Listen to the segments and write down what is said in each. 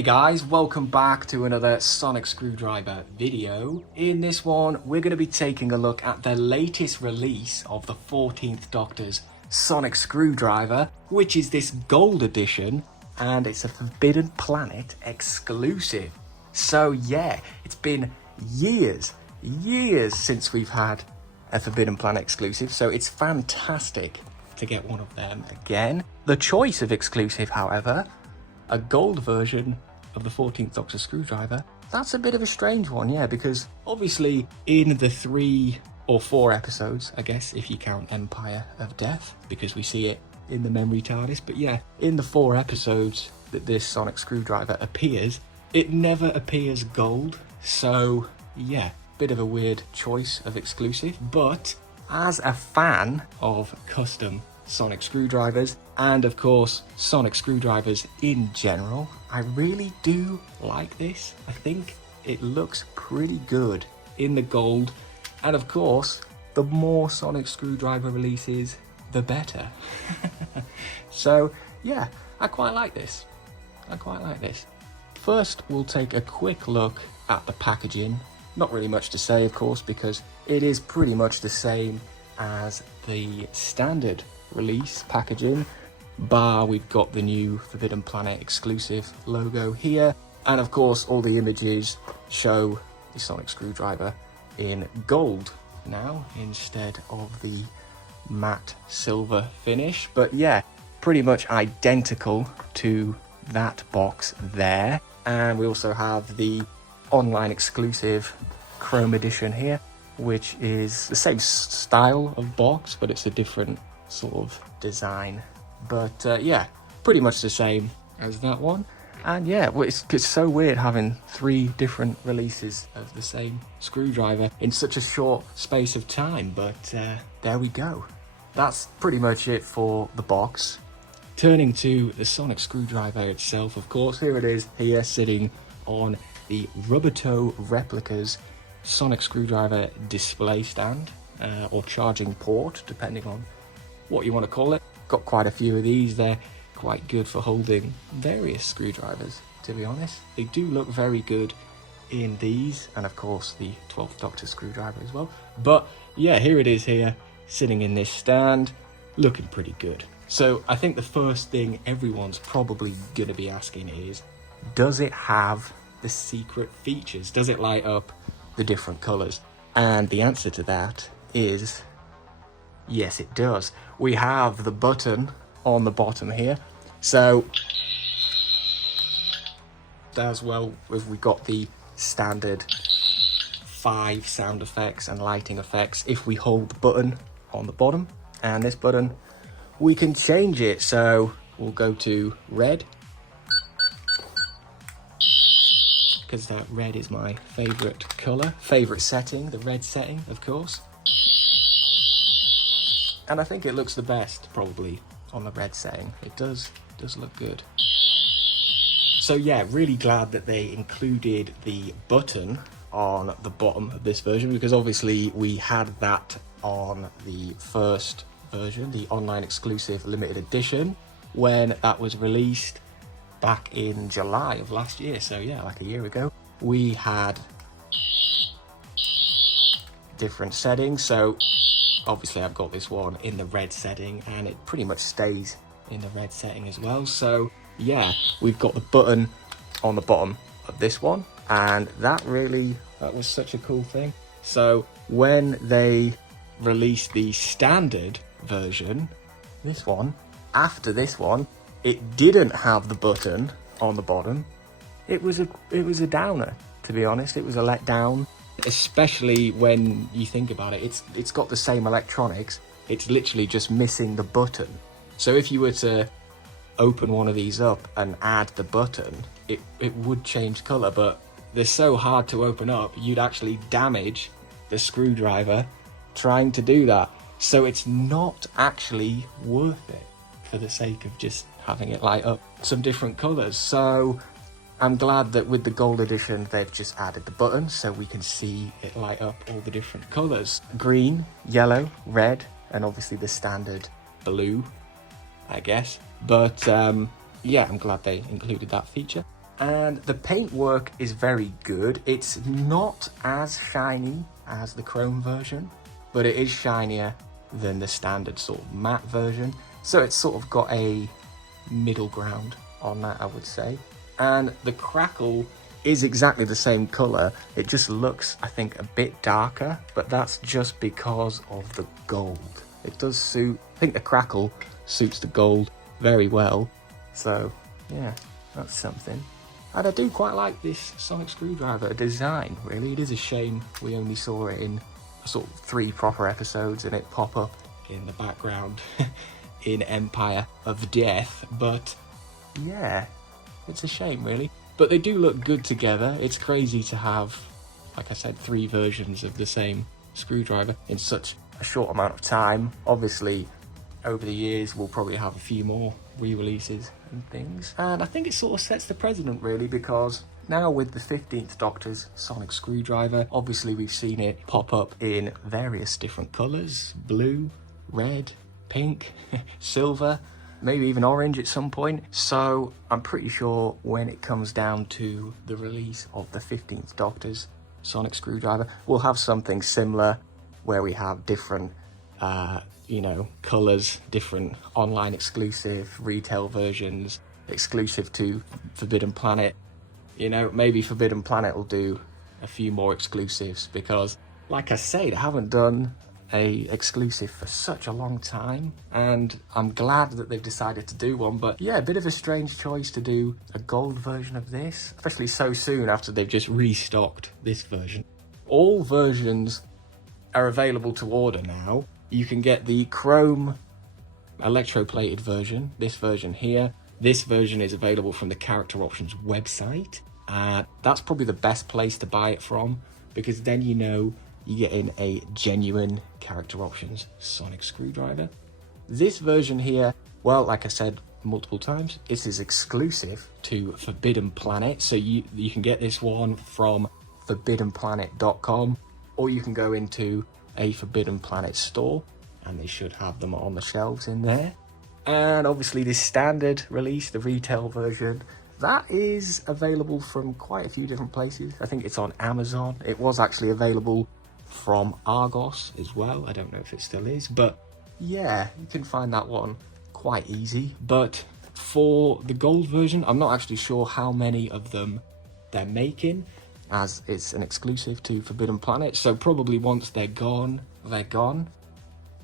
Hey guys, welcome back to another sonic screwdriver video. In this one, we're going to be taking a look at the latest release of the 14th Doctor's sonic screwdriver, which is this gold edition, and it's a Forbidden Planet exclusive. So yeah, it's been years since we've had a Forbidden Planet exclusive, so it's fantastic to get one of them again. The choice of exclusive, however, a gold version of the 14th Doctor screwdriver, that's a bit of a strange one, yeah, because obviously in the 3 or 4 episodes, I guess, if you count Empire of Death, because we see it in the memory TARDIS, but yeah, in the 4 episodes that this sonic screwdriver appears, it never appears gold, so yeah, bit of a weird choice of exclusive, but as a fan of custom sonic screwdrivers, and of course sonic screwdrivers in general, I really do like this. I think it looks pretty good in the gold, and of course the more sonic screwdriver releases, the better. So yeah, I quite like this. First, we'll take a quick look at the packaging. Not really much to say, of course, because it is pretty much the same as the standard release packaging, bar we've got the new Forbidden Planet exclusive logo here, and of course all the images show the sonic screwdriver in gold now instead of the matte silver finish. But yeah, pretty much identical to that box there. And we also have the online exclusive chrome edition here, which is the same style of box, but it's a different sort of design. But yeah, pretty much the same as that one. And yeah, well, it's so weird having 3 different releases of the same screwdriver in such a short space of time, but there we go. That's pretty much it for the box. Turning to the sonic screwdriver itself, of course, here it is here sitting on the Rubber Toe Replicas sonic screwdriver display stand, or charging port, depending on what you want to call it. Got quite a few of these. They're quite good for holding various screwdrivers, to be honest. They do look very good in these, and of course the 12th Doctor screwdriver as well. But yeah, here it is here, sitting in this stand, looking pretty good. So I think the first thing everyone's probably going to be asking is, does it have the secret features? Does it light up the different colours? And the answer to that is yes, it does. We have the button on the bottom here, so as well as we got the standard 5 sound effects and lighting effects. If we hold the button on the bottom and this button, we can change it. So we'll go to red, because that red is my favorite color, favorite setting, the red setting, of course. And I think it looks the best, probably, on the red setting. It does look good. So yeah, really glad that they included the button on the bottom of this version, because obviously we had that on the first version, the online exclusive limited edition, when that was released back in July of last year. So yeah, like a year ago, we had different settings. So obviously I've got this one in the red setting, and it pretty much stays in the red setting as well. So yeah, we've got the button on the bottom of this one, and that was such a cool thing. So when they released the standard version, this one, after this one, it didn't have the button on the bottom. It was a downer, to be honest. It was a letdown, especially when you think about it. It's got the same electronics, it's literally just missing the button. So if you were to open one of these up and add the button, it would change color, but they're so hard to open up, you'd actually damage the screwdriver trying to do that. So it's not actually worth it for the sake of just having it light up some different colors. So I'm glad that with the gold edition, they've just added the button so we can see it light up all the different colors. Green, yellow, red, and obviously the standard blue, I guess. But yeah, I'm glad they included that feature. And the paintwork is very good. It's not as shiny as the chrome version, but it is shinier than the standard sort of matte version. So it's sort of got a middle ground on that, I would say. And the crackle is exactly the same color. It just looks, I think, a bit darker, but that's just because of the gold. It does suit, I think the crackle suits the gold very well. So yeah, that's something. And I do quite like this sonic screwdriver design, really. It is a shame we only saw it in sort of 3 proper episodes and it pop up in the background in Empire of Death, but yeah, it's a shame, really. But they do look good together. It's crazy to have, like I said, 3 versions of the same screwdriver in such a short amount of time. Obviously, over the years, we'll probably have a few more re-releases and things. And I think it sort of sets the precedent, really, because now with the 15th Doctor's sonic screwdriver, obviously we've seen it pop up in various different colours: blue, red, pink, silver, maybe even orange at some point. So I'm pretty sure when it comes down to the release of the 15th Doctor's sonic screwdriver, we'll have something similar where we have different you know, colours, different online exclusive, retail versions, exclusive to Forbidden Planet. You know, maybe Forbidden Planet will do a few more exclusives because, like I say, they haven't done a exclusive for such a long time, and I'm glad that they've decided to do one. But yeah, a bit of a strange choice to do a gold version of this, especially so soon after they've just restocked this version. All versions are available to order now. You can get the chrome electroplated version, this version here. This version is available from the Character Options website. That's probably the best place to buy it from, because then you know you get in a genuine Character Options sonic screwdriver. This version here, well, like I said multiple times, it is exclusive to Forbidden Planet, so you can get this one from forbiddenplanet.com, or you can go into a Forbidden Planet store and they should have them on the shelves in there. And obviously this standard release, the retail version, that is available from quite a few different places. I think it's on Amazon. It was actually available from Argos as well. I don't know if it still is, but yeah, you can find that one quite easy. But for the gold version, I'm not actually sure how many of them they're making, as it's an exclusive to Forbidden Planet. So probably once they're gone, they're gone.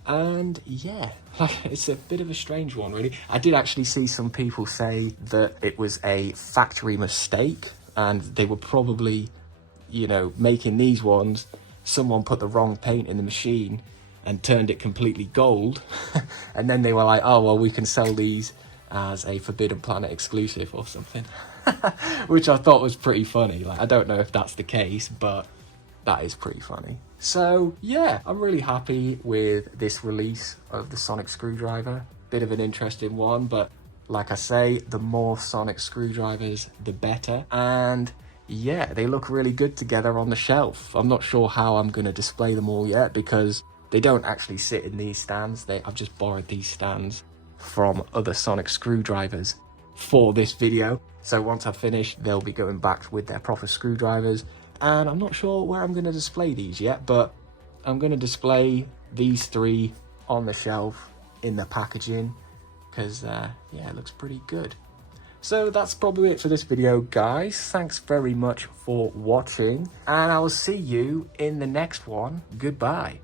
And yeah, it's a bit of a strange one, really. I did actually see some people say that it was a factory mistake and they were probably, you know, making these ones. Someone put the wrong paint in the machine and turned it completely gold. And then they were like, oh, well, we can sell these as a Forbidden Planet exclusive or something. Which I thought was pretty funny. Like, I don't know if that's the case, but that is pretty funny. So yeah, I'm really happy with this release of the sonic screwdriver. Bit of an interesting one, but like I say, the more sonic screwdrivers, the better. And yeah, they look really good together on the shelf. I'm not sure how I'm going to display them all yet, because they don't actually sit in these stands. I've just borrowed these stands from other sonic screwdrivers for this video. So once I've finished, they'll be going back with their proper screwdrivers. And I'm not sure where I'm going to display these yet, but I'm going to display these 3 on the shelf in the packaging, because yeah, it looks pretty good. So that's probably it for this video, guys. Thanks very much for watching, and I will see you in the next one. Goodbye.